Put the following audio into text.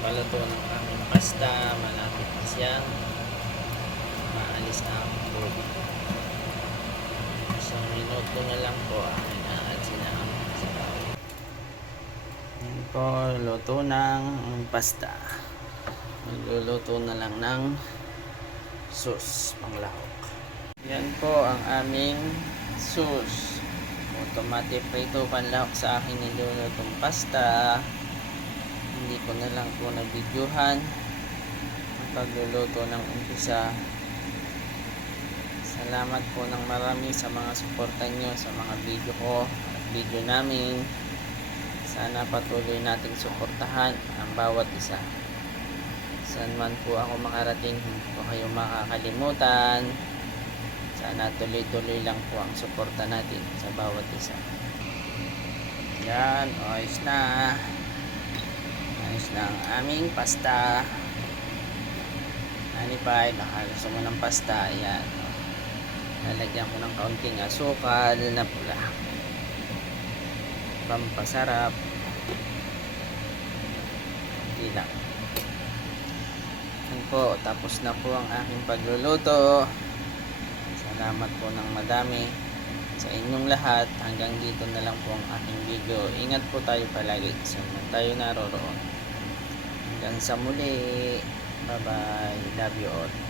paluto ng aming pasta. Malapit na siyang maalis ang tubig. Isang minuto na lang po aking aalsin na ang sabaw. Yan po, luto ng pasta. Magluluto na lang ng sauce panglahok. Yan po ang aming sauce. Automatic prito panlahok sa aking nilulutong pasta. Hindi ko na lang po nabidyohan ang pagluluto ng umpisa. Salamat po ng marami sa mga suporta nyo sa mga video ko at video namin. Sana patuloy nating suportahan ang bawat isa. Saan man po ako makarating, hindi ko kayo makakalimutan. Sana tuloy-tuloy lang po ang suporta natin sa bawat isa. Yan, ayos na. Ayos na ang aming pasta. Nanipay, nakaluso mo ng pasta. Ayan. Lalagyan ko ng kaunting asukal na pula. Pampasarap. Hindi lang. Yan po, tapos na po ang aking pagluluto. Salamat po ng madami sa inyong lahat. Hanggang dito na lang po ang aking video. Ingat po tayo palagi saan man tayo naroroon. Hanggang sa muli. Bye bye. Love you all.